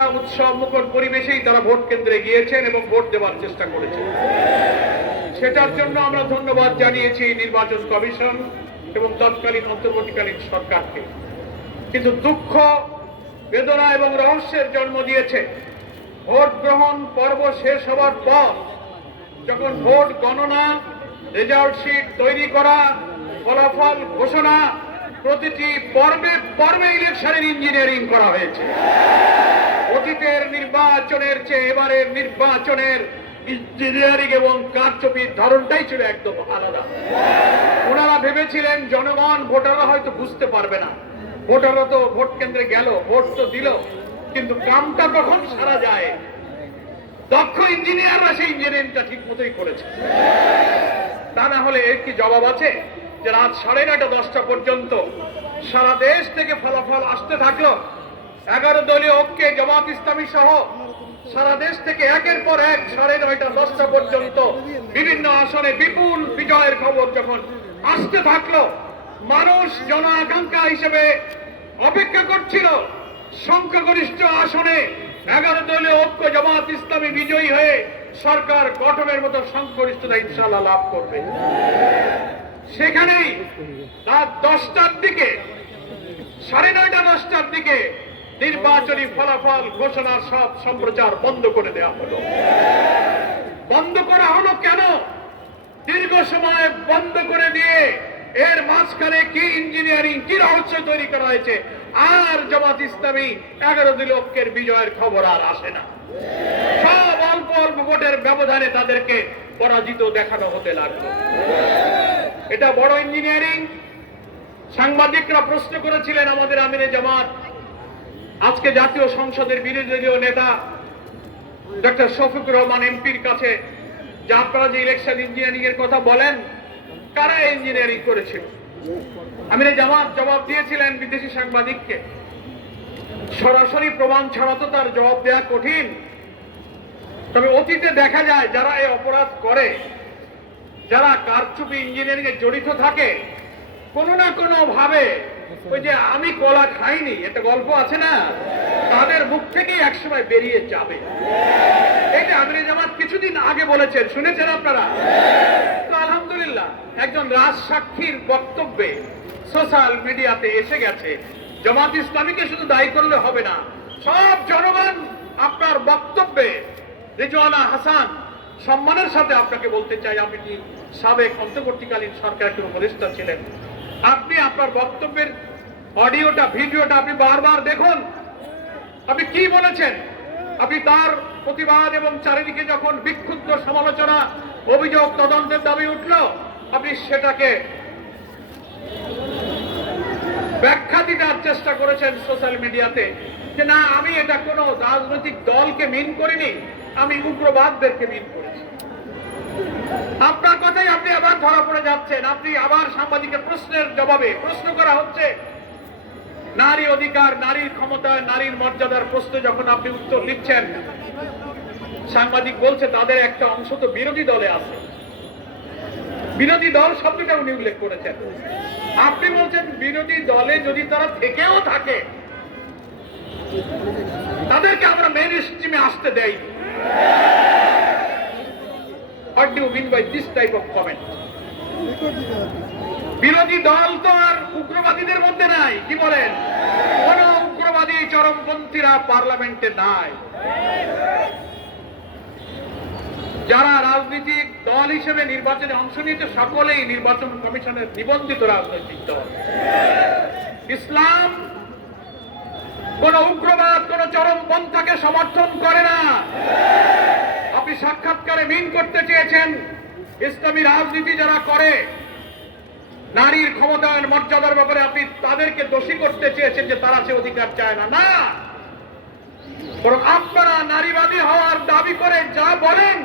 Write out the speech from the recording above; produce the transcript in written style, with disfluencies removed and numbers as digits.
উৎসব মুখর পরিবেশেই তারা ভোট কেন্দ্রে গিয়েছেন এবং ভোট দেওয়ার চেষ্টা করেছেন। সেটার জন্য আমরা ধন্যবাদ জানিয়েছি নির্বাচন কমিশন এবং তৎকালীন অন্তর্বর্তীকালীন সরকারকে। কিন্তু দুঃখ, বেদনা এবং রহস্যের জন্ম দিয়েছে ভোট গ্রহণ পর্ব শেষ হওয়ার পর যখন ভোট গণনা, রেজাল্ট শিট তৈরি করা, ফলাফল ঘোষণা, প্রতিটি পর্বে পর্বে ইলেকশনের ইঞ্জিনিয়ারিং করা হয়েছে। অতীতের নির্বাচনের চেয়ে এবারের নির্বাচনের ইঞ্জিনিয়ারিং এবং কারচুপির ধরনটাই ছিল একদম আলাদা। ওনারা ভেবেছিলেন জনগণ, ভোটাররা হয়তো বুঝতে পারবে না, ভোটাররা তো ভোট কেন্দ্রে গেল, ভোট তো দিল, কিন্তু কামটা কখন সারা যায়। দক্ষ ইঞ্জিনিয়াররা সেই ইঞ্জিনিয়ারিংটা ঠিক মতোই করেছে। তা না হলে এর কি জবাব আছে যে রাত 9:30 10টা পর্যন্ত সারা দেশ থেকে ফলাফল আসতে থাকলো। 11 দলীয় ঐক্যে জামাত ইসলামী সহ সারা দেশ থেকে একের পর এক 9:30 10টা পর্যন্ত বিভিন্ন আসনে বিপুল বিজয়ের খবর যখন আসতে থাকলো, মানুষ জন আকাঙ্ক্ষা হিসেবে অপেক্ষা করছিল সংখ্যাগরিষ্ঠ আসনে 11 দলীয় ঐক্য জামাত ইসলামী বিজয়ী হয়ে সরকার গঠনের মতো সংখ্যাগরিষ্ঠতা ইনশাআল্লাহ লাভ করবে। সেখানেই রাত 10টার দিকে, 9:30 10টার দিকে নির্বাচনী ফলাফল ঘোষণার সব সম্প্রচার বন্ধ করে দেওয়া হলো। বন্ধ করা হলো কেন? দীর্ঘ সময় বন্ধ করে দিয়ে এর মাঝখানে কি ইঞ্জিনিয়ারিং, কি রহস্য তৈরি করা হয়েছে, আর জামাত ইসলামী 11 দলীয় ঐক্যের বিজয়ের খবর আর আসে না। সব অল্প অল্প ভোটের ব্যবধানে তাদেরকে পরাজিত দেখানো হতে লাগলো। এটা বড় ইঞ্জিনিয়ারিং। সাংবাদিকরা প্রশ্ন করেছিলেন আমাদের আমিরে জামাত, আজকে জাতীয় সংসদের বিরোধী দলীয় নেতা ডক্টর শফিকুর রহমান এমপির কাছে যে আপনারা যে ইলেকশন ইঞ্জিনিয়ারিং এর কথা বলেন, কারা ইঞ্জিনিয়ারিং করেছিল? আমিরে জামাত জবাব দিয়েছিলেন বিদেশি সাংবাদিককে, সরাসরি প্রমাণ ছাড়া তো তার জবাব দেওয়া কঠিন। তবে অতীতে দেখা যায় যারা এই অপরাধ করে, যারা কারচুপি ইঞ্জিনিয়ারিং এ জড়িত থাকে, কোনো না কোনো ভাবে ওই যে আমি কলা খাইনি একটা গল্প আছে না, তাদের মুখ থেকেই একসময় বেরিয়ে যাবে। এটা আমিরে জামাত কিছুদিন আগে বলেছেন, শুনেছেন আপনারা? তো আলহামদুলিল্লাহ একজন রাজসাক্ষীর বক্তব্যে সোশ্যাল মিডিয়াতে এসে গেছে। জামাত ইসলামীকে শুধু দায়ী করলে হবে না, সব জনগণ আপনার বক্তব্যে, রিজওয়ানা হাসান সম্মানের সাথে আপনাকে বলতে চাই, আপনি সাবেক অন্তর্বর্তীকালীন সরকারের উপদেষ্টা ছিলেন, আপনি আপনার বক্তব্যের অডিওটা, ভিডিওটা আপনি বারবার দেখুন। আপনি কি বলেছেন? আপনি তার প্রতিবাদ এবং চারিদিকে যখন বিক্ষুব্ধ সমালোচনা, অভিযোগ, তদন্তের দাবি উঠল, আপনি সেটাকে ব্যাখ্যা দেওয়ার চেষ্টা করেছেন সোশ্যাল মিডিয়াতে যে না, আমি এটা কোনো রাজনৈতিক দলকে মিন করিনি, আমি উগ্রবাদদেরকে মিন করেছি। আপনার কথাই আপনি আবার ধরা পড়ে যাচ্ছেন। আপনি আবার সাংবাদিকের প্রশ্নের জবাবে, প্রশ্ন করা হচ্ছে নারী অধিকার, নারীর ক্ষমতা, নারীর মর্যাদার প্রশ্নে যখন আপনি উত্তর দিচ্ছেন, সাংবাদিক বলছে তাদের একটা অংশ তো বিরোধী দলে আছে। বিরোধী দল শব্দটা উনি উল্লেখ করেছেন। আপনি বলছেন বিরোধী দলে যদি তারা থেকেও থাকে, তাদেরকে আমরা মেইন স্ট্রিমে আসতে দেয়নি। What do you mean by this type of comment? বিরোধী দল তো আর উগ্রবাদীদের মধ্যে নাই, কি বলেন? কোন উগ্রবাদী চরমপন্থীরা পার্লামেন্টে নাই। যারা রাজনৈতিক দল হিসেবে নির্বাচনে অংশ নিয়েছে সকলেই নির্বাচন কমিশনের নিবন্ধিত রাজনৈতিক দল। ইসলাম কোন উগ্রবাদ, কোন চরমপন্থাকে সমর্থন করে না। আপনি সাক্ষাৎকারে মিন করতে চেয়েছেন ইসলামী রাজনীতি যারা করে, নারীর ক্ষমতায়ন, মর্যাদার ব্যাপারে আপনি তাদেরকে দোষী করতে চেয়েছেন যে তারা সে অধিকার চায় না। না, বরং আপনারা নারীবাদী হওয়ার দাবি করে যা বলেন